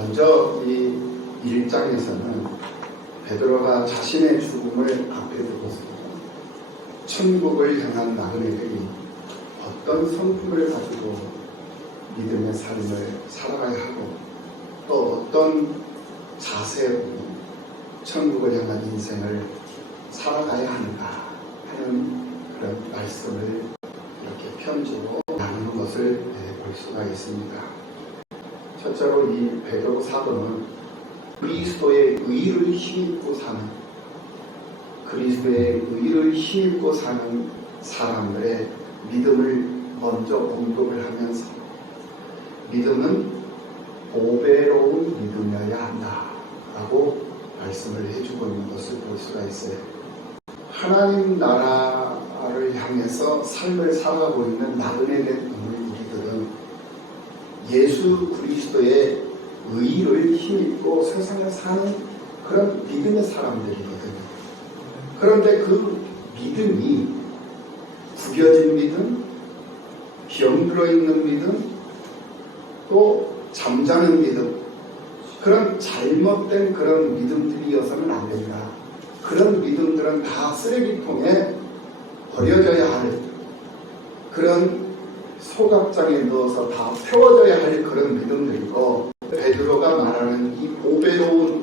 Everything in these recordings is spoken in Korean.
먼저 이 1장에서는 베드로가 자신의 죽음을 앞에 두고서 천국을 향한 나그네들이 어떤 성품을 가지고 믿음의 삶을 살아가야 하고 또 어떤 자세로 천국을 향한 인생을 살아가야 하는가 하는 그런 말씀을 이렇게 편지로 나누는 것을 볼 수가 있습니다. 첫째로 이 베드로 사도는 그리스도의 의를 힘입고 사는 사람들의 믿음을 먼저 공급을 하면서 믿음은 보배로운 믿음이어야 한다라고 말씀을 해주고 있는 것을 볼 수가 있어요. 하나님 나라를 향해서 삶을 살아가고 있는 나그네된 우리들은 예수 그리스도의 의를 힘입고 세상을 사는 그런 믿음의 사람들이거든요. 그런데 그 믿음이 구겨진 믿음, 병들어 있는 믿음, 또 잠자는 믿음, 그런 잘못된 그런 믿음들이어서는 안 됩니다. 그런 믿음들은 다 쓰레기통에 버려져야 할 그런 소각장에 넣어서 다 태워져야 할 그런 믿음들이고, 베드로가 말하는 이 보배로운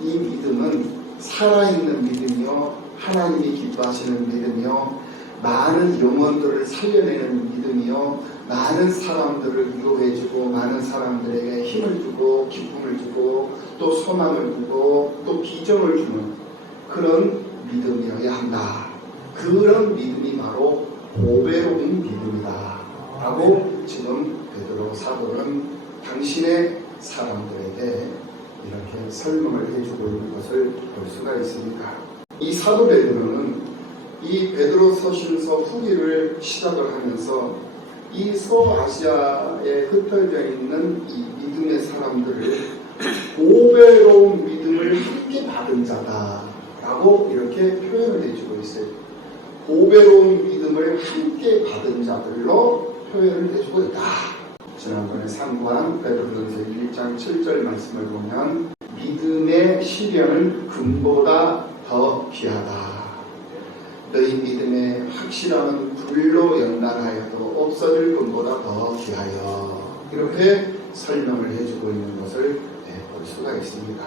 이 믿음은 살아있는 믿음이요, 하나님이 기뻐하시는 믿음이요, 많은 영혼들을 살려내는 믿음이요, 많은 사람들을 위로해주고 많은 사람들에게 힘을 주고 기쁨을 주고 또 소망을 주고 또 비전을 주는 그런 믿음이어야 한다. 그런 믿음이 바로 보배로운 믿음이다 라고 지금 베드로 사도는 당신의 사람들에게 이렇게 설명을 해주고 있는 것을 볼 수가 있습니다. 이 사도 베드로는 이 베드로 서신서 후기를 시작을 하면서 이 소아시아에 흩어져 있는 이 믿음의 사람들을 보배로운 믿음을 함께 받은 자다라고 이렇게 표현을 해주고 있어요. 보배로운 믿음을 함께 받은 자들로 표현을 해주고 있다. 지난번에 상고한 베드로전서 1장 7절 말씀을 보면 믿음의 시련은 금보다 더 귀하다. 너희 믿음의 확실함은 불로 연단하여도 없어질 금보다 더 귀하여. 이렇게 설명을 해주고 있는 것을 볼 수가 있습니다.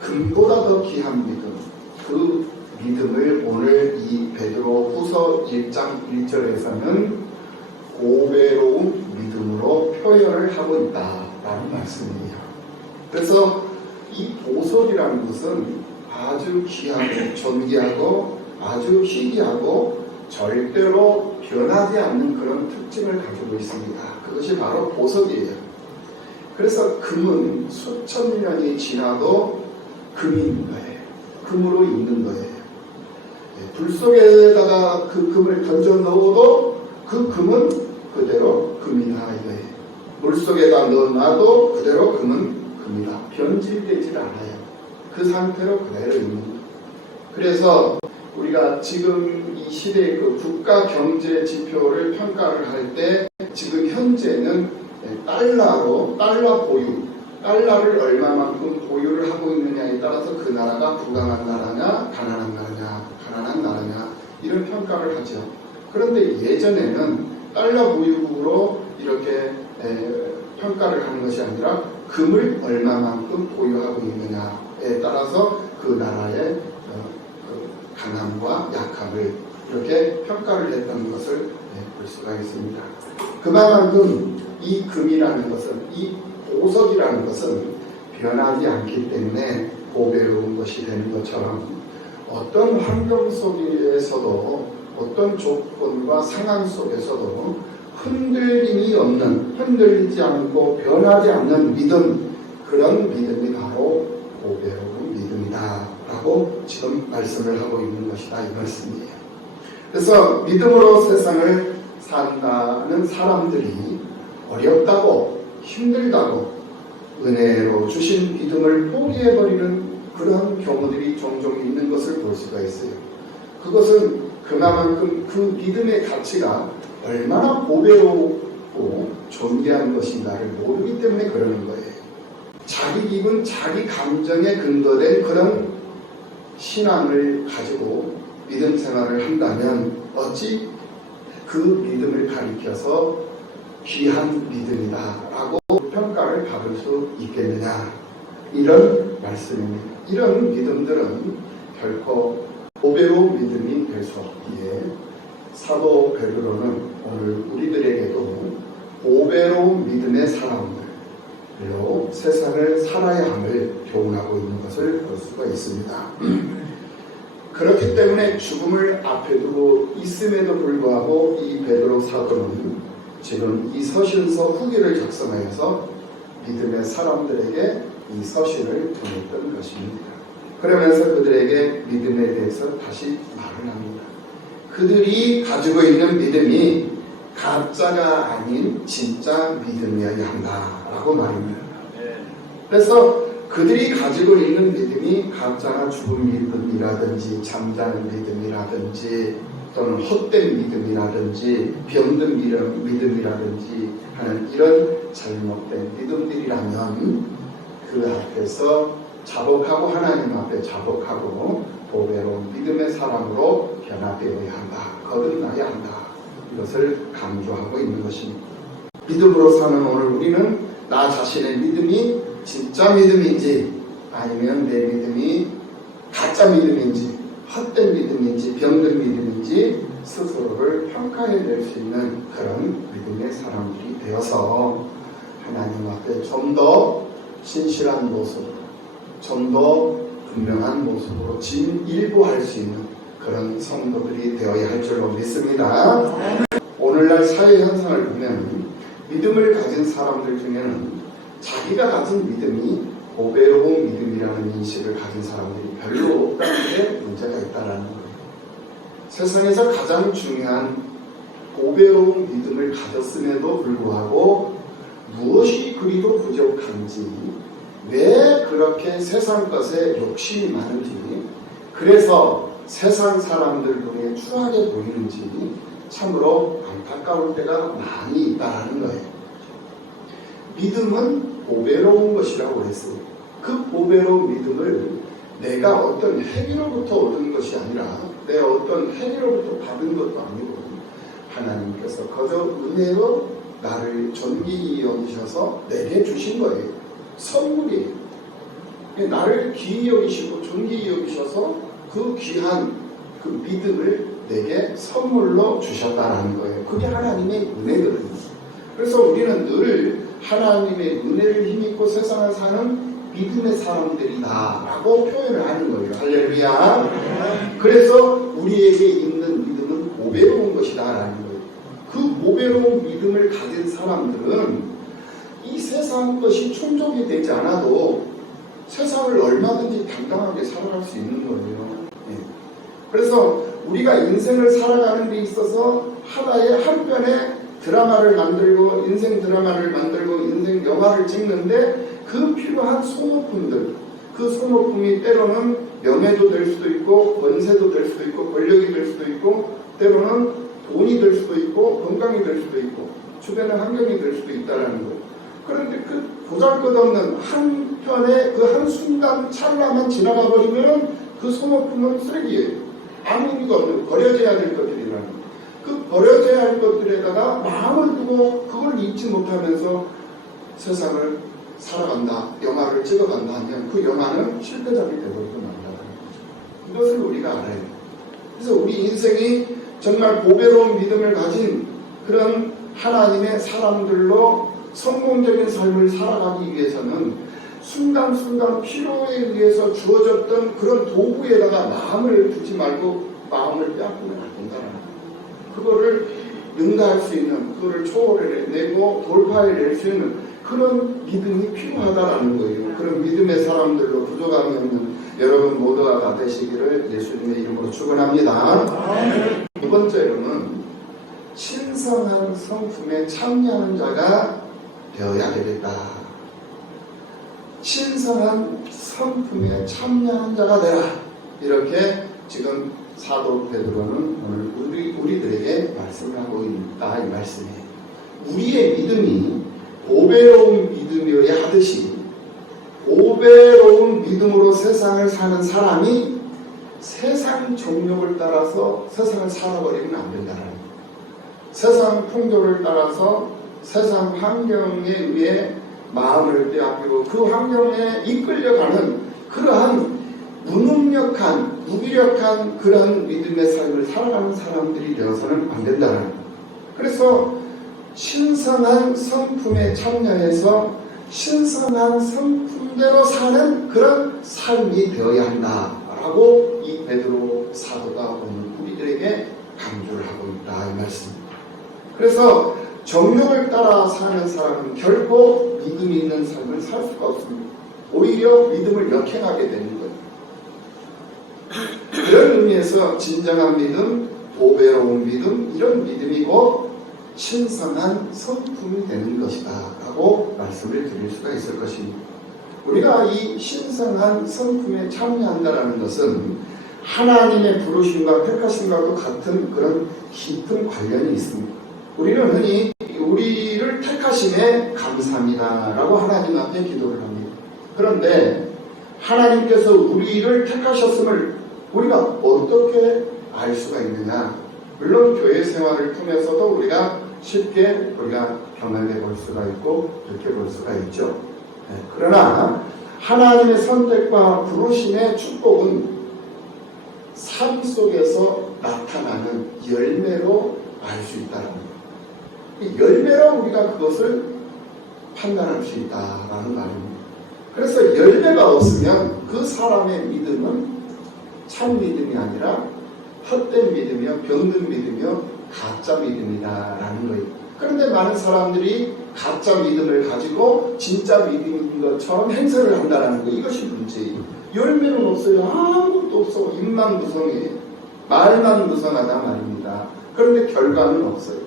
금보다 더 귀한 믿음, 그 믿음을 오늘 이 베드로 후서 1장 1절에서는 보배로운 믿음으로 표현을 하고 있다라는 말씀이에요. 그래서 이 보석이라는 것은 아주 귀하고 존귀하고 아주 희귀하고 절대로 변하지 않는 그런 특징을 가지고 있습니다. 그것이 바로 보석이에요. 그래서 금은 수천 년이 지나도 금인 거예요. 금으로 있는 거예요. 불 속에다가 그 금을 던져 넣어도 그 금은 그대로 금이다 이거예요. 물 속에다 넣어놔도 그대로 금은 금이다. 변질되지 않아요. 그 상태로 그대로 있는 거예요. 그래서 우리가 지금 이 시대의 그 국가 경제 지표를 평가를 할 때 지금 현재는 달러 보유, 달러를 얼마만큼 보유를 하고 있느냐에 따라서 그 나라가 부강한 나라냐, 가난한 나라냐 이런 평가를 하죠. 그런데 예전에는 달러 보유국으로 이렇게 평가를 하는 것이 아니라 금을 얼마만큼 보유하고 있느냐에 따라서 그 나라의 강함과 약함을 이렇게 평가를 했던 것을 볼 수가 있습니다. 그만큼 이 금이라는 것은, 이 보석이라는 것은 변하지 않기 때문에 보배로운 것이 되는 것처럼 어떤 환경 속에서도 어떤 조건과 상황 속에서도 흔들림이 없는, 흔들리지 않고 변하지 않는 믿음, 그런 믿음이 바로 보배로운 믿음이다 라고 지금 말씀을 하고 있는 것이다 이 말씀이에요. 그래서 믿음으로 세상을 산다는 사람들이 어렵다고 힘들다고 은혜로 주신 믿음을 포기해버리는 그런 경우들이 종종 있는 것을 볼 수가 있어요. 그것은 그만큼 그 믿음의 가치가 얼마나 보배롭고 존귀한 것인가를 모르기 때문에 그러는 거예요. 자기 기분, 자기 감정에 근거된 그런 신앙을 가지고 믿음 생활을 한다면 어찌 그 믿음을 가리켜서 귀한 믿음이다 라고 평가를 받을 수 있겠느냐, 이런 말씀입니다. 이런 믿음들은 결코 보배로운 믿음이 될 수 없기에 사도 베드로는 오늘 우리들에게도 보배로운 믿음의 사람들로 세상을 살아야 함을 교훈하고 있는 것을 볼 수가 있습니다. 그렇기 때문에 죽음을 앞에 두고 있음에도 불구하고 이 베드로 사도는 지금 이 서신서 후기를 작성하여서 믿음의 사람들에게 이 서신을 보냈던 것입니다. 그러면서 그들에게 믿음에 대해서 다시 말을 합니다. 그들이 가지고 있는 믿음이 가짜가 아닌 진짜 믿음이어야 한다라고 말합니다. 그래서 그들이 가지고 있는 믿음이 가짜나 죽은 믿음이라든지 잠자는 믿음이라든지 또는 헛된 믿음이라든지 병든 믿음이라든지 하는 이런 잘못된 믿음들이라면 그 앞에서 자복하고 하나님 앞에 자복하고 보배로운 믿음의 사람으로 변화되어야 한다, 거듭나야 한다, 이것을 강조하고 있는 것입니다. 믿음으로 사는 오늘 우리는 나 자신의 믿음이 진짜 믿음인지 아니면 내 믿음이 가짜 믿음인지 헛된 믿음인지 병든 믿음인지 스스로를 평가해낼 수 있는 그런 믿음의 사람들이 되어서 하나님 앞에 좀 더 신실한 모습으로, 좀 더 분명한 모습으로 진일보할 수 있는 그런 성도들이 되어야 할 줄로 믿습니다. 오늘날 사회 현상을 보면 믿음을 가진 사람들 중에는 자기가 가진 믿음이 보배로운 믿음이라는 인식을 가진 사람들이 별로 없다는 게 문제가 있다는 거예요. 세상에서 가장 중요한 보배로운 믿음을 가졌음에도 불구하고 무엇이 그리도 부족한지, 왜 그렇게 세상 것에 욕심이 많은지, 그래서 세상 사람들 눈에 추하게 보이는지 참으로 안타까울 때가 많이 있다는 거예요. 믿음은 보배로운 것이라고 했어요. 그 보배로운 믿음을 내가 어떤 행위로부터 얻은 것이 아니라 내 어떤 행위로부터 받은 것도 아니고 하나님께서 거저 은혜로 나를 존귀히 여기셔서 내게 주신 거예요. 선물이에요. 나를 귀히 여기시고 존귀히 여기셔서 그 귀한 그 믿음을 내게 선물로 주셨다는 거예요. 그게 하나님의 은혜거든요. 그래서 우리는 늘 하나님의 은혜를 힘입고 세상을 사는 믿음의 사람들이다 라고 표현을 하는 거예요. 할렐루야. 그래서 우리에게 있는 믿음은 보배로운 것이다 라는 거예요. 그 보배로운 믿음을 가진 사람들은 이 세상 것이 충족이 되지 않아도 세상을 얼마든지 당당하게 살아갈 수 있는 거예요. 그래서 우리가 인생을 살아가는 데 있어서 하나의 한 편의 드라마를 만들고 인생 드라마를 만들고 인생 영화를 찍는데 그 필요한 소모품들, 그 소모품이 때로는 명예도 될 수도 있고 권세도 될 수도 있고 권력이 될 수도 있고 때로는 돈이 될 수도 있고 건강이 될 수도 있고 주변의 환경이 될 수도 있다는 거예요. 그런데 그 보잘것없는 한 편의 그 한순간 찰나만 지나가 버리면 그 소모품은 쓰레기예요. 아무 의미가 없는 버려져야 될 것들이라는 거예요. 그 버려져야 할 것들에다가 마음을 두고 그걸 잊지 못하면서 세상을 살아간다, 영화를 찍어간다 하면 그 영화는 실패작이 되버리고 만다는 거죠. 이것을 우리가 알아야 돼요. 그래서 우리 인생이 정말 보배로운 믿음을 가진 그런 하나님의 사람들로 성공적인 삶을 살아가기 위해서는 순간순간 필요에 의해서 주어졌던 그런 도구에다가 마음을 두지 말고 마음을 빼앗기면 안 된다는 거예요. 그거를 능가할 수 있는, 그거를 초월해내고 돌파해낼 수 있는 그런 믿음이 필요하다라는 거예요. 그런 믿음의 사람들로 부족함이 없는 여러분 모두가 다 되시기를 예수님의 이름으로 축원합니다. 두 번째로는 신성한 성품에 참여하는 자가 되어야 되겠다. 신성한 성품에 참여하는 자가 되라. 이렇게 지금 사도 베드로는 오늘 우리들에게 말씀을 하고 있다 이 말씀이에요. 우리의 믿음이 보배로운 믿음이어야 하듯이 믿음으로 세상을 사는 사람이 세상 정욕을 따라서 세상을 살아버리면 안 된다는 거예요. 세상 풍조를 따라서 세상 환경에 의해 마음을 빼앗기고 그 환경에 이끌려가는 그러한 무능력한, 무기력한 그런 믿음의 삶을 살아가는 사람들이 되어서는 안 된다는 거예요. 그래서 신성한 성품에 참여해서 신성한 성품대로 사는 그런 삶이 되어야 한다라고 이 베드로 사도가 오늘 우리들에게 강조를 하고 있다 이 말씀입니다. 그래서 정욕을 따라 사는 사람은 결코 믿음이 있는 삶을 살 수가 없습니다. 오히려 믿음을 역행하게 되는 거예요. 그런 의미에서 진정한 믿음, 보배로운 믿음, 이런 믿음이 곧 신성한 성품이 되는 것이다 라고 말씀을 드릴 수가 있을 것입니다. 우리가 이 신성한 성품에 참여한다는 것은 하나님의 부르심과 택하심과도 같은 그런 깊은 관련이 있습니다. 우리는 흔히 우리를 택하심에 감사합니다 라고 하나님 앞에 기도를 합니다. 그런데 하나님께서 우리를 택하셨음을 우리가 어떻게 알 수가 있느냐? 물론 교회 생활을 통해서도 우리가 쉽게 우리가 경험해 볼 수가 있고 느껴볼 수가 있죠. 그러나 하나님의 선택과 부르심의 축복은 삶 속에서 나타나는 열매로 알 수 있다는 거예요. 이 열매로 우리가 그것을 판단할 수 있다라는 말입니다. 그래서 열매가 없으면 그 사람의 믿음은 참 믿음이 아니라 헛된 믿음이며 병든 믿음이며 가짜 믿음이다라는 거예요. 그런데 많은 사람들이 가짜 믿음을 가지고 진짜 믿음인 것처럼 행세를 한다는 거, 이것이 문제예요. 열매는 없어요. 아무것도 없어. 입만 무성해. 말만 무성하다 말입니다. 그런데 결과는 없어요.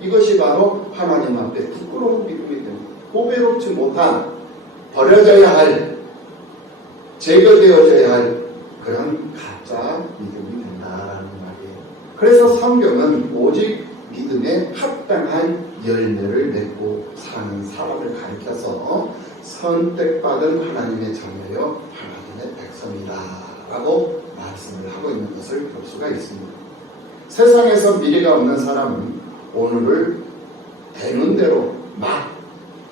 이것이 바로 하나님 앞에 부끄러운 믿음이 됩니다. 보배롭지 못한, 버려져야 할, 제거되어져야 할 그런 가짜 믿음이 된다라는 말이에요. 그래서 성경은 오직 믿음에 합당한 열매를 맺고 사는 사람을 가리켜서 선택받은 하나님의 자녀여 하나님의 백성이다 라고 말씀을 하고 있는 것을 볼 수가 있습니다. 세상에서 미래가 없는 사람은 오늘을 되는 대로 막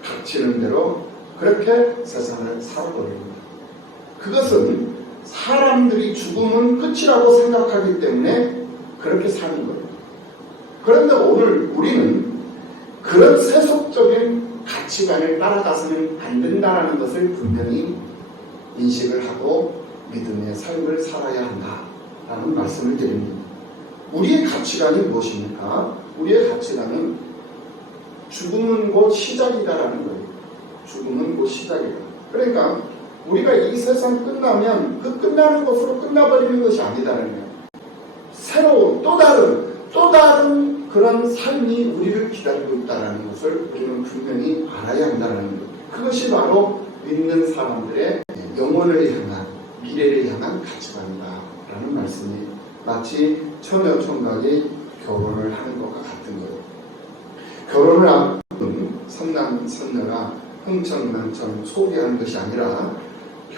닥치는 대로 그렇게 세상을 살아버립니다. 그것은 사람들이 죽음은 끝이라고 생각하기 때문에 그렇게 사는 거예요. 그런데 오늘 우리는 그런 세속적인 가치관을 따라가서는 안 된다는 것을 분명히 인식을 하고 믿음의 삶을 살아야 한다라는 말씀을 드립니다. 우리의 가치관이 무엇입니까? 우리의 가치관은 죽음은 곧 시작이다라는 거예요. 죽음은 곧 시작이다. 그러니까 우리가 이 세상 끝나면 그 끝나는 것으로 끝나버리는 것이 아니다라는 거예요. 새로운 또 다른 그런 삶이 우리를 기다리고 있다는 것을 우리는 분명히 알아야 한다는 거예요. 그것이 바로 믿는 사람들의 영혼을 향한, 미래를 향한 가치관이다라는 말씀이 마치 처녀 총각이 결혼을 하는 것과 같은 거예요. 결혼을 앞둔 선남 선녀가 흥청망청 소개하는 것이 아니라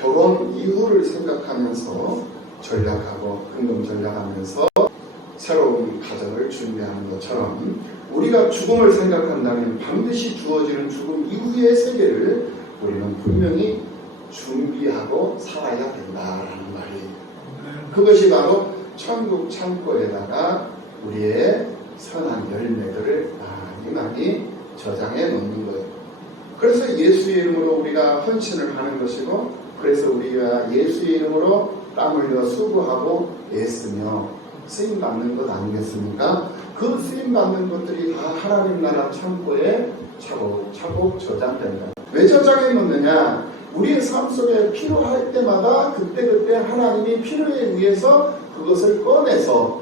결혼 이후를 생각하면서 전략하고 근금 전략하면서 새로운 가정을 준비하는 것처럼 우리가 죽음을 생각한다면 반드시 주어지는 죽음 이후의 세계를 우리는 분명히 준비하고 살아야 된다라는 말이에요. 그것이 바로 천국 창고에다가 우리의 선한 열매들을 많이 저장해 놓는 거예요. 그래서 예수의 이름으로 우리가 헌신을 하는 것이고, 그래서 우리가 예수의 이름으로 땀 흘려 수고하고 애쓰며 쓰임받는 것 아니겠습니까? 그 쓰임받는 것들이 다 하나님 나라 창고에 차곡차곡 저장된다. 왜 저장해 놓느냐? 우리의 삶 속에 필요할 때마다 그때그때 하나님이 필요에 의해서 그것을 꺼내서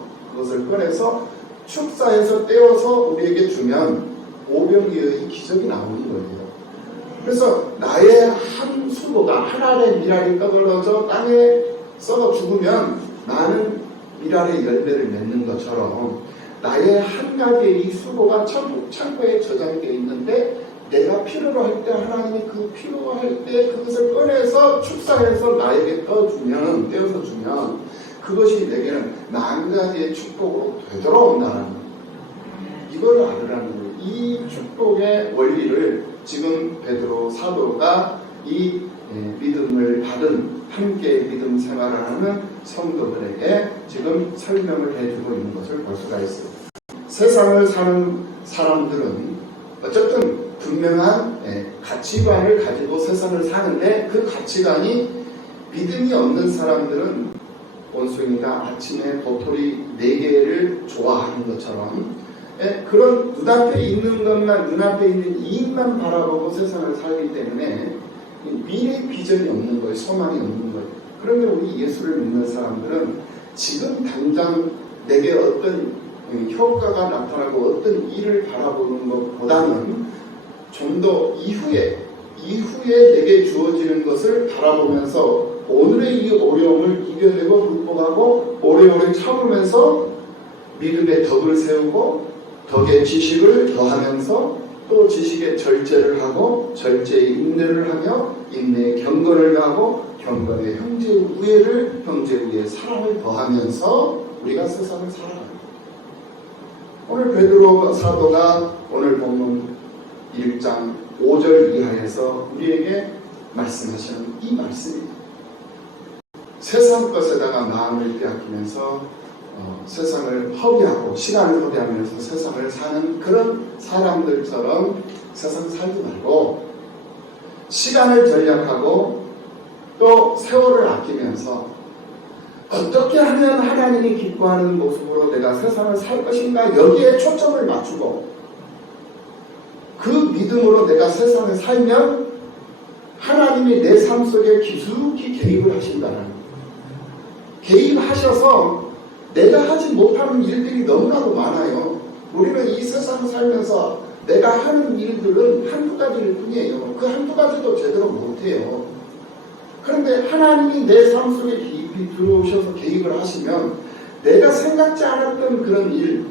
축사해서 떼어서 우리에게 주면 오병이의 기적이 나오는 거예요. 그래서 나의 한 수고가 한 알의 밀알이 떠들어져 땅에 썩어 죽으면 나는 밀알의 열매를 맺는 것처럼 나의 한 가지의 이 수고가 천국 창고에 저장되어 있는데 내가 필요할 필요로 할 때 하나님이 그 필요할 때 그것을 꺼내서 축사해서 나에게 떼어서 주면 그것이 내게는 만 가지의 축복으로 되돌아온다는 거예요. 이걸 알으라는 거예요. 이 축복의 원리를 지금 베드로 사도가 이 믿음을 받은 함께 믿음 생활을 하는 성도들에게 지금 설명을 해주고 있는 것을 볼 수가 있어요. 세상을 사는 사람들은 어쨌든 분명한 가치관을 가지고 세상을 사는데 그 가치관이 믿음이 없는 사람들은 원숭이가 아침에 도토리 4개를 좋아하는 것처럼 그런 눈앞에 있는 것만, 눈앞에 있는 이익만 바라보고 세상을 살기 때문에 미래 비전이 없는 거예요. 소망이 없는 거예요. 그런데 우리 예수를 믿는 사람들은 지금 당장 내게 어떤 효과가 나타나고 어떤 일을 바라보는 것보다는 좀 더 이후에 내게 주어지는 것을 바라보면서 오늘의 이 어려움을 이겨내고 극복하고 오래오래 참으면서 믿음의 덕을 세우고 덕의 지식을 더하면서 또 지식의 절제를 하고 절제의 인내를 하며 인내의 경건을 가하고 경건의 형제 우애의 사랑을 더하면서 우리가 세상을 살아가는 오늘 베드로 사도가 오늘 본문 1장 5절 이하에서 우리에게 말씀하시는 이 말씀입니다. 세상 것에다가 마음을 빼앗기면서 세상을 허비하고 시간을 허비하면서 세상을 사는 그런 사람들처럼 세상 살지 말고 시간을 절약하고 또 세월을 아끼면서 어떻게 하면 하나님이 기뻐하는 모습으로 내가 세상을 살 것인가 여기에 초점을 맞추고 그 믿음으로 내가 세상을 살면 하나님이 내 삶 속에 깊숙이 개입을 하신다는 거예요. 개입하셔서 내가 하지 못하는 일들이 너무나도 많아요. 우리는 이 세상을 살면서 내가 하는 일들은 한두 가지일 뿐이에요. 그 한두 가지도 제대로 못해요. 그런데 하나님이 내 삶 속에 깊이 들어오셔서 개입을 하시면 내가 생각지 않았던 그런 일,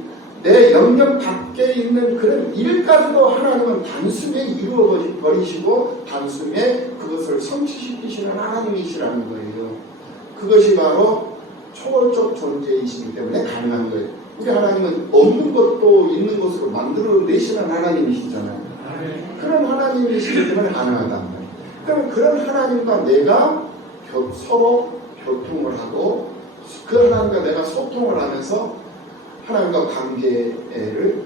내 영역 밖에 있는 그런 일까지도 하나님은 단숨에 이루어 버리시고 단숨에 그것을 성취시키시는 하나님이시라는 거예요. 그것이 바로 초월적 존재이시기 때문에 가능한 거예요. 우리 하나님은 없는 것도 있는 것으로 만들어내시는 하나님이시잖아요. 그런 하나님이시기 때문에 가능하단 말이에요. 그럼 그런 하나님과 내가 서로 교통을 하고 그 하나님과 내가 소통을 하면서 하나님과 관계를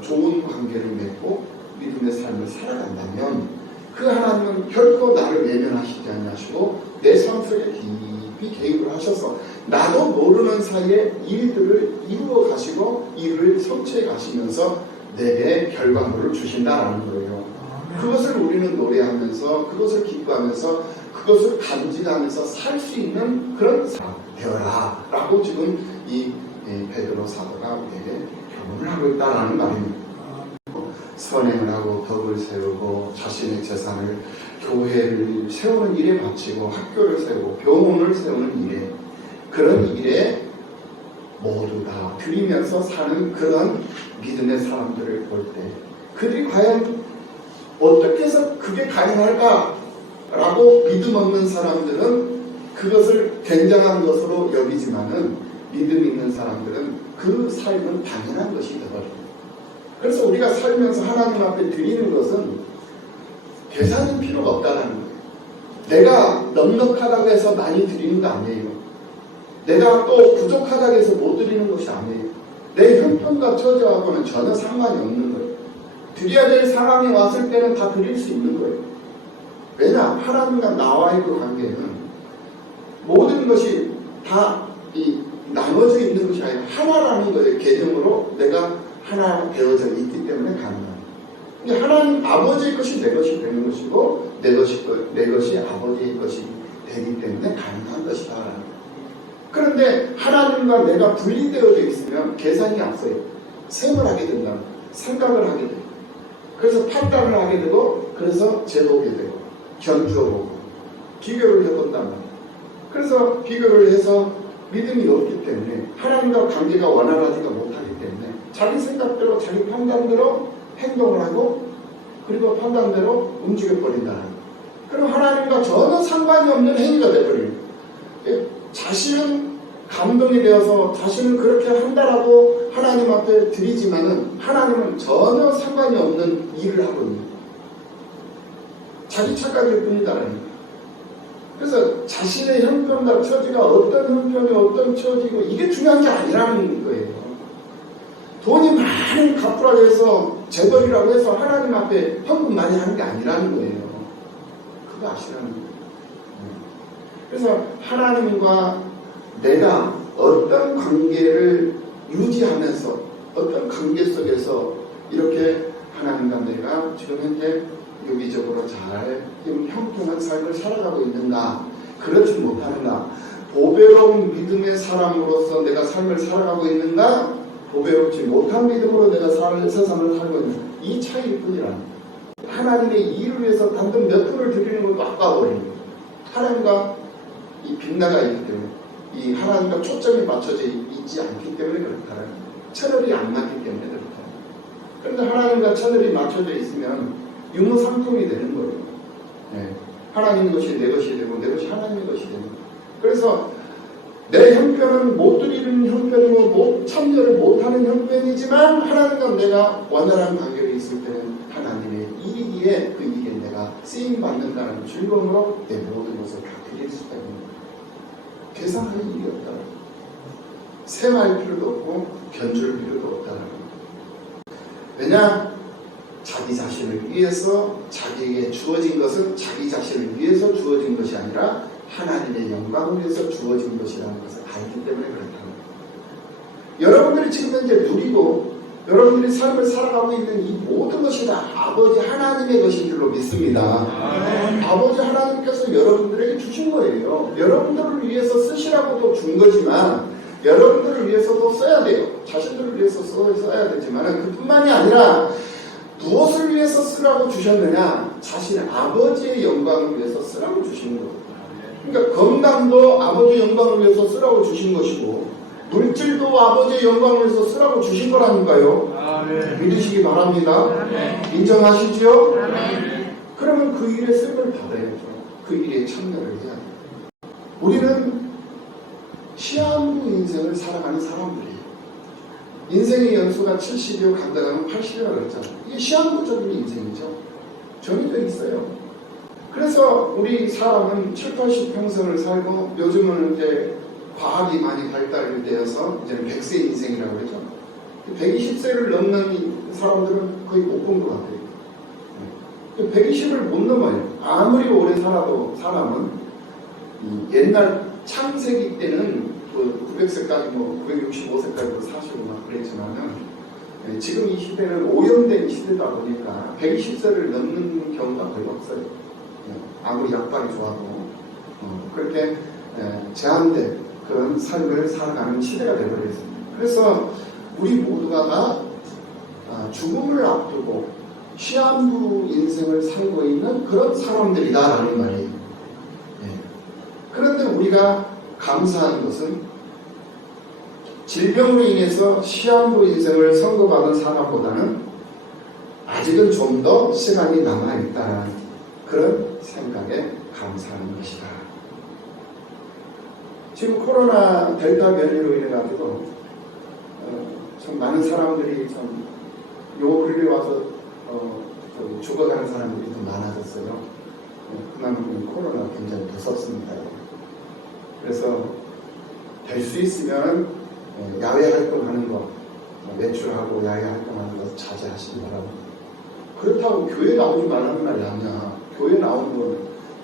좋은 관계를 맺고 믿음의 삶을 살아간다면 그 하나님은 결코 나를 외면하시지 않으시고 내 삶 속에 깊이 개입을 하셔서 나도 모르는 사이에 일들을 이루어 가시고 일을 성취해 가시면서 내게 결과물을 주신다라는 거예요. 그것을 우리는 노래하면서 그것을 기뻐하면서 그것을 간직하면서 살 수 있는 그런 사람 되어라 라고 지금 이 베드로 사도가 우리에게 교훈을 하고 있다는 말입니다. 선행을 하고 덕을 세우고 자신의 재산을 교회를 세우는 일에 바치고 학교를 세우고 병원을 세우는 일에 그런 일에 모두 다 드리면서 사는 그런 믿음의 사람들을 볼 때 그들이 과연 어떻게 해서 그게 가능할까라고 믿음 없는 사람들은 그것을 굉장한 것으로 여기지만은 믿음 있는 사람들은 그 삶은 당연한 것이 되어버립니다. 그래서 우리가 살면서 하나님 앞에 드리는 것은 계산이 필요가 없다는 거예요. 내가 넉넉하다고 해서 많이 드리는 거 아니에요. 내가 또 부족하다고 해서 못 드리는 것이 아니에요. 내 형편과 처지하고는 전혀 상관이 없는 거예요. 드려야 될 상황이 왔을 때는 다 드릴 수 있는 거예요. 왜냐? 하나님과 나와의 그 관계는 모든 것이 다 나눠져 있는 것이 아니라 하나라는 거예요. 개념으로 내가 하나 되어져 있기 때문에 가능합니다. 하나님 아버지의 것이 내 것이 되는 것이고 내 것이 아버지의 것이 되기 때문에 가능한 것이다. 그런데 하나님과 내가 분리되어져 있으면 계산이 앞서요. 생을 하게 된다. 생각을 하게 돼요. 그래서 판단을 하게 되고 그래서 재보게 되고 견주어보고 비교를 해본단 말이에요. 그래서 비교를 해서 믿음이 없기 때문에 하나님과 관계가 원활하지가 못하기 때문에 자기 생각대로 자기 판단대로 행동을 하고 그리고 판단대로 움직여버린다는 거예요. 그럼 하나님과 전혀 상관이 없는 행위가 되어버려요. 자신은 감동이 되어서 자신은 그렇게 한다라고 하나님 앞에 드리지만은 하나님은 전혀 상관이 없는 일을 하고 있는 거예요. 자기 착각일 뿐이다라는 거예요. 그래서 자신의 형편과 처지가 어떤 형편이 어떤 처지고 이게 중요한 게 아니라는 거예요. 돈이 많이 갚으라고 해서 재벌이라고 해서 하나님 앞에 헌금 많이 하는 게 아니라는 거예요. 그거 아시라는 거예요. 그래서 하나님과 내가 어떤 관계를 유지하면서 어떤 관계 속에서 이렇게 하나님과 내가 지금 현재 유기적으로 잘 형통한 삶을 살아가고 있는가, 그렇지 못하는가, 보배로운 믿음의 사람으로서 내가 삶을 살아가고 있는가, 보배롭지 못한 믿음으로 내가 세상을 살고 있는가, 이 차이일 뿐이라는 거예요. 하나님의 일을 위해서 단돈 몇 푼을 드리는 것도 아까워버리는 거예요. 하나님과 이 빗나가 있기 때문에, 이 하나님과 초점이 맞춰져 있지 않기 때문에 그렇다는 거예요. 채널이 안 맞기 때문에 그렇다는 거예요. 그런데 하나님과 채널이 맞춰져 있으면 유무상통이 되는 거예요. 네. 하나님의 것이 내 것이 되고 내 것이 하나님의 것이 되는 거예요. 그래서 내 형편은 못 드리는 형편이고 참여를 못하는 형편이지만 하나님과 내가 원활한 관계를 있을 때는 하나님의 일이기에 그 일에 내가 쓰임받는다는 즐거움으로 내 모든 것을 다 드릴 수가 있는 거예요. 계산할 일이 없다. 셈할 필요도 없고 견줄 필요도 없다는 거예요. 왜냐? 자기 자신을 위해서 자기에게 주어진 것은 자기 자신을 위해서 주어진 것이 아니라 하나님의 영광을 위해서 주어진 것이라는 것을 알기 때문에 그렇다는 거예요. 여러분들이 지금 현재 누리고 여러분들이 삶을 살아가고 있는 이 모든 것이 다 아버지 하나님의 것인 줄로 믿습니다. 아버지 하나님께서 여러분들에게 주신 거예요. 여러분들을 위해서 쓰시라고도 준 거지만 여러분들을 위해서도 써야 돼요. 자신들을 위해서 써야 되지만 그뿐만이 아니라 무엇을 위해서 쓰라고 주셨느냐? 자신의 아버지의 영광을 위해서 쓰라고 주신 거예요. 그러니까 건강도 아버지의 영광을 위해서 쓰라고 주신 것이고 물질도 아버지의 영광을 위해서 쓰라고 주신 거라니까요. 아멘. 믿으시기 바랍니다. 아멘. 인정하시죠? 아멘. 그러면 그 일에 쓰임을 받아야죠. 그 일에 참여를 해야 돼요. 우리는 시한부 인생을 살아가는 사람들이에요. 인생의 연수가 70이요 간다가면 80이라고 그랬잖아요. 이게 시한부적인 인생이죠. 정해져 있어요. 그래서 우리 사람은 7, 80평생을 살고 요즘은 이제 과학이 많이 발달이 되어서 이제 100세 인생이라고 그러죠. 120세를 넘는 사람들은 거의 못 본 것 같아요. 120을 못 넘어요. 아무리 오래 살아도 사람은 옛날 창세기 때는 900세까지 965세까지도 사시고 막 그랬지만은 지금 이 시대는 오염된 시대다 보니까 120세를 넘는 경우가 거의 없어요. 아무리 약발이 좋아도 그렇게 제한된 그런 삶을 살아가는 시대가 되어버렸습니다. 그래서 우리 모두가 다 죽음을 앞두고 시한부 인생을 살고 있는 그런 사람들이다라는 말이에요. 그런데 우리가 감사한 것은 질병으로 인해서 시한부 인생을 선고받은 사람보다는 아직은 좀 더 시간이 남아있다는 그런 생각에 감사하는 것이다. 지금 코로나 델타 변이로 인해 가지고 참 많은 사람들이 참 요 근래 와서 죽어가는 사람들이 더 많아졌어요. 그만큼 코로나가 굉장히 무섭습니다. 그래서 될 수 있으면 야외 활동하는 거, 외출하고 야외 활동하는 거 자제하시기 바랍니다. 그렇다고 교회 나오지 말라는 말이 아니야. 교회 나오는 건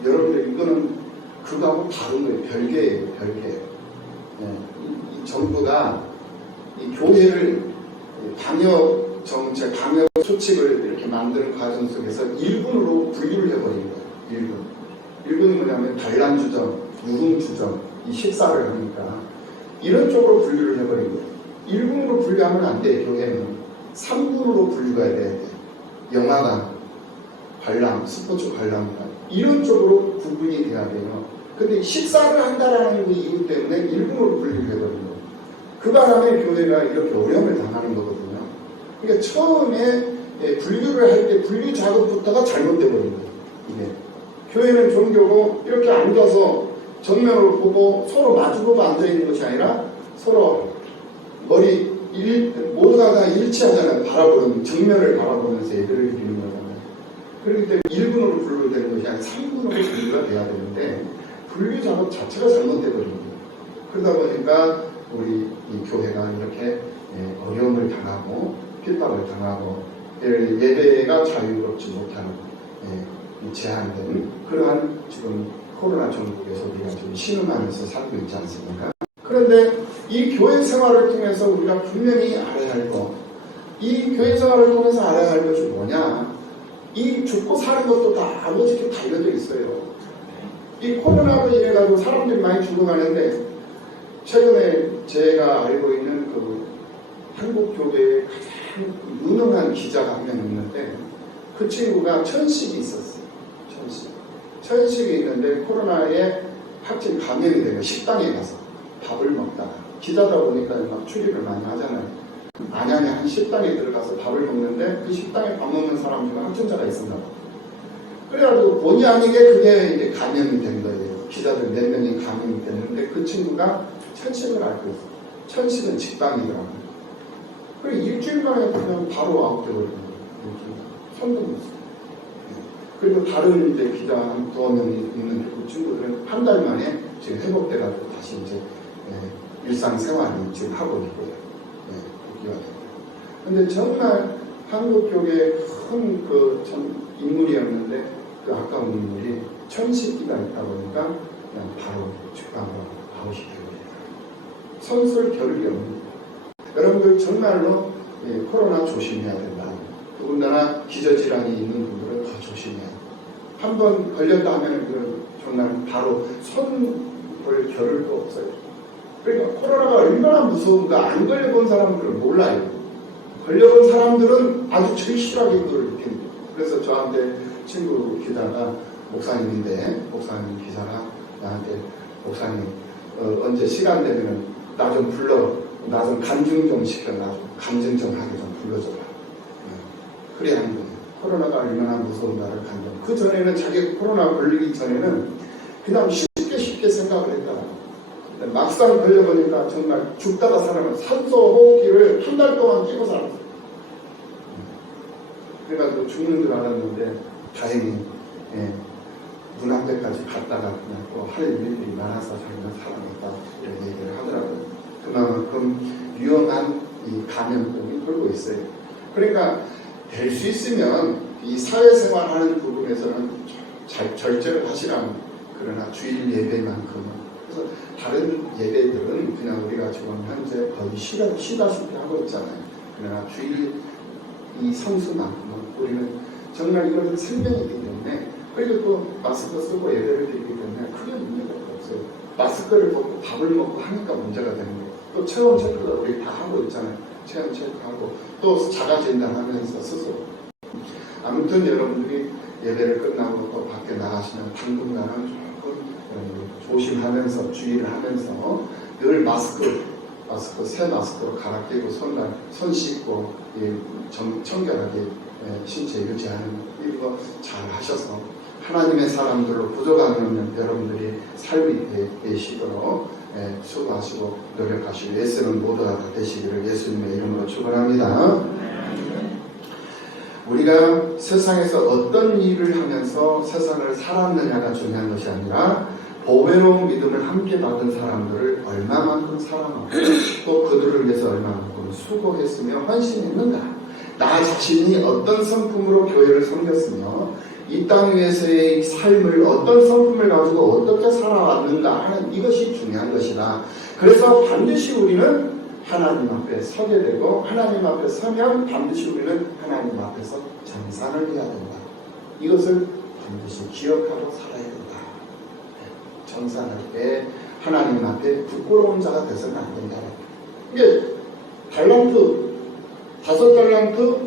여러분들 이거는 그거하고 다른 거예요. 별개예요. 별개. 이 정부가 이 교회를 방역 정책, 방역 수칙을 이렇게 만드는 과정 속에서 일군으로 분류를 해버린 거예요. 일군이 뭐냐면 단란주점, 유흥주점, 이 식사를 하니까 이런 쪽으로 분류를 해버린 거예요. 1군으로 분류하면 안 돼. 교회는 3군으로 분류가 돼야 돼. 영화관, 관람, 스포츠 관람관 이런 쪽으로 구분이 돼야 돼요. 근데 식사를 한다라는 그 이유 때문에 1군으로 분류를 해버린 거예요. 그 바람에 교회가 이렇게 어려움을 당하는 거거든요. 그러니까 처음에 분류를 할 때 분류 작업부터가 잘못돼 버린 거예요. 이게 교회는 종교고 이렇게 앉아서 정면으로 보고 서로 마주보고 앉아 있는 것이 아니라 서로 모두가 다 일치하잖아요. 정면을 바라보면서 예배를 드리는 거잖아요. 그렇기 때문에 1분으로 분류되는 것이 아니라 3분으로 분류가 돼야 되는데 분류 작업 자체가 잘못돼 버린 거예요. 그러다 보니까 우리 이 교회가 이렇게 어려움을 당하고 핍박을 당하고 예배가 자유롭지 못하는 제한된 그러한 지금 코로나 전국에서 우리가 지금 신음하면서 살고 있지 않습니까? 그런데 이 교회 생활을 통해서 우리가 분명히 알아야 할 것, 이 교회 생활을 통해서 알아야 할 것이 뭐냐? 이 죽고 사는 것도 다 아버지께 달려져 있어요. 이 코로나로 인해가지고 사람들이 많이 죽어가는데 최근에 제가 알고 있는 그 한국 교회의 가장 유능한 기자가 한 명 있는데 그 친구가 천식이 있었어요. 천식이 있는데 코로나에 확진 감염이 되면 식당에 가서 밥을 먹다가 기자다 보니까 막 출입을 많이 하잖아요. 안양에 한 식당에 들어가서 밥을 먹는데 그 식당에 밥 먹는 사람 중에 확진자가 있었나 봐요. 그래가지고 본의 아니게 그게 이제 감염이 된 거예요. 기자들 몇 명이 감염이 됐는데 그 친구가 천식을 알고 있어요. 천식은 직방이더라고요. 그리고 일주일 만에 그냥 바로 아웃되어버린 거예요. 손도 못 써요. 그리고 다른 이제 기자 한 두어 명이 있는데 그 친구들은 한 달 만에 지금 회복돼가지고 다시 이제 일상생활을 지금 하고 있고요. 근데 정말 한국 교계의 큰 참 인물이었는데 그 아까운 인물이 천식기가 있다 보니까 그냥 바로 직방으로 아웃시켜버려요. 선술 겨를이 없는. 여러분들 정말로 코로나 조심해야 된다. 더군다나 기저질환이 있는 분들은 더 조심해야 된다. 한번 걸렸다 하면 정말 바로 손볼 겨를도 없어요. 그러니까 코로나가 얼마나 무서운가 안 걸려본 사람들은 몰라요. 걸려본 사람들은 아주 절실하게 그걸 느낍니다. 그래서 저한테 친구 기자가 목사님인데 목사님 기자가 나한테 목사님 언제 시간 되면 나 좀 불러 나 좀 간증 좀 시켜놔 간증 좀 하게 좀 불러줘라. 그래야 하는 거예요. 코로나가 얼마나 무서운가를 간증. 그 전에는 자기 코로나 걸리기 전에는 그냥 쉽게 생각을 했다. 막상 걸려보니까 정말 죽다가 살아난 산소 호흡기를 한 달 동안 끼고 살았어요. 그래가지고 죽는 줄 알았는데 다행히 문 앞에까지 갔다가 그냥 또 할 일들이 많아서 자기는 살아났다 이런 얘기를 하더라고요. 그만큼 위험한 이 감염병이 돌고 있어요. 그러니까 될 수 있으면 이 사회생활하는 부분에서는 절제를 하시라는 그러나 주일 예배만큼은 그래서 다른 예배들은 그냥 우리가 지금 현재 거의 쉬다시피 하고 있잖아요. 그러나 주일 이 성수만큼은 우리는 정말 이것은 생명이기 때문에 그리고 또 마스크 쓰고 예배를 드리기 때문에 크게 문제가 없어요. 마스크를 벗고 밥을 먹고 하니까 문제가 되는 거예요. 또 체온 체크가 우리 다 하고 있잖아요. 체온 체크하고 또 자가 진단하면서 스스로. 아무튼 여러분들이 예배를 끝나고 또 밖에 나가시면 당분간은 조금 조심하면서 주의를 하면서 늘 새 마스크로 갈아 끼고 손 씻고 청결하게 신체 유지하는 이거 잘 하셔서 하나님의 사람들로 부족하면 여러분들이 삶이 되시도록 수고하시고 노력하시고 예수는 모두가 다 되시기를 예수님의 이름으로 축원합니다. 우리가 세상에서 어떤 일을 하면서 세상을 살았느냐가 중요한 것이 아니라 보배로운 믿음을 함께 받은 사람들을 얼마만큼 사랑하고 또 그들을 위해서 얼마만큼 수고했으며 헌신했는가, 나 자신이 어떤 성품으로 교회를 섬겼으며 이 땅 위에서의 삶을 어떤 성품을 가지고 어떻게 살아왔는가 하는 이것이 중요한 것이다. 그래서 반드시 우리는 하나님 앞에 서게 되고 하나님 앞에 서면 반드시 우리는 하나님 앞에서 정산을 해야 된다. 이것을 반드시 기억하고 살아야 된다. 정산할 때 하나님 앞에 부끄러운 자가 되서는 안 된다. 이게 달란트, 5달란트,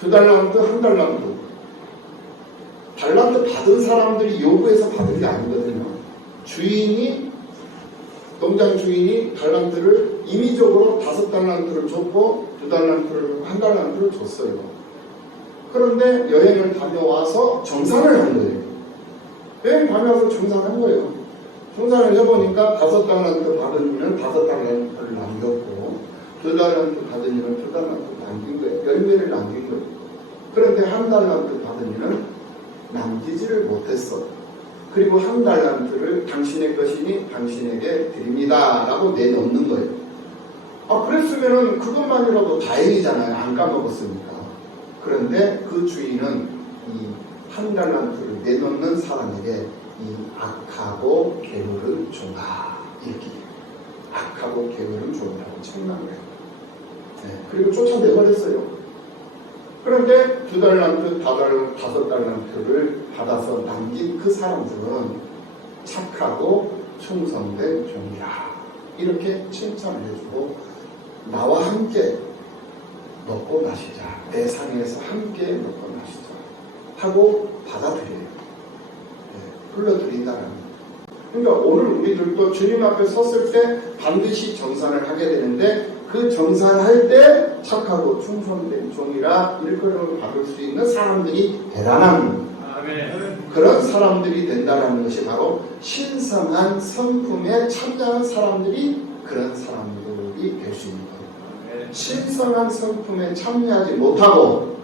2달란트, 1달란트. 달란트 받은 사람들이 요구해서 받은 게 아니거든요. 농장 주인이 달란트를 임의적으로 5달란트를 줬고 2달란트를 1달란트를 줬어요. 그런데 여행을 다녀와서 정산을 한 거예요. 여행 다녀와서 정산한 거예요. 정산을 해보니까 5달란트 받은 이는 5달란트를 남겼고 2달란트 받은 이는 2달란트 남긴 거예요. 열매를 남긴 거예요. 그런데 1달란트 받은 이는 남기지를 못했어. 그리고 1달란트를 당신의 것이니 당신에게 드립니다 라고 내놓는 거예요. 그랬으면은 그것만이라도 다행이잖아요. 안 까먹었으니까. 그런데 그 주인은 이 1달란트를 내놓는 사람에게 이 악하고 게으른 종아 이렇게 악하고 게으른 종이라고 책망을 해요. 그리고 쫓아내버렸어요. 그런데 2달란트, 5달란트를 받아서 남긴 그 사람들은 착하고 충성된 종이라 이렇게 칭찬을 해주고 나와 함께 먹고 마시자. 내 상에서 함께 먹고 마시자. 하고 받아들여요. 불러드린다는 거예요. 그러니까 오늘 우리들도 주님 앞에 섰을 때 반드시 정산을 하게 되는데 그 정산할 때 착하고 충성된 종이라 일컬음을 받을 수 있는 사람들이 되라는 그런 사람들이 된다는 것이 바로 신성한 성품에 참여한 사람들이 그런 사람들이 될 수 있는 거예요. 신성한 성품에 참여하지 못하고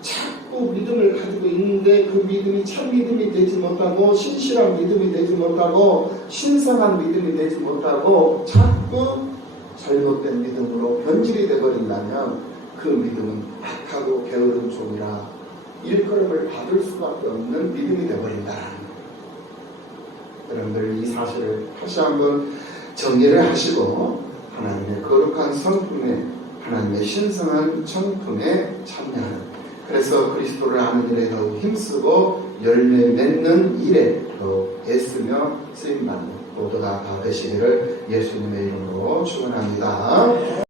자꾸 믿음을 가지고 있는데 그 믿음이 참 믿음이 되지 못하고 신실한 믿음이 되지 못하고 신성한 믿음이 되지 못하고 자꾸 잘못된 믿음으로 변질이 되어버린다면 그 믿음은 악하고 게으른 종이라 일컬음을 받을 수밖에 없는 믿음이 되어버린다는 거예요. 여러분들 이 사실을 다시 한번 정리를 하시고 하나님의 거룩한 성품에 하나님의 신성한 성품에 참여하는 그래서 그리스도를 아는 일에 더욱 힘쓰고 열매 맺는 일에 더 애쓰며 쓰임받는 모두가 다 되시기를 예수님의 이름으로 축원합니다.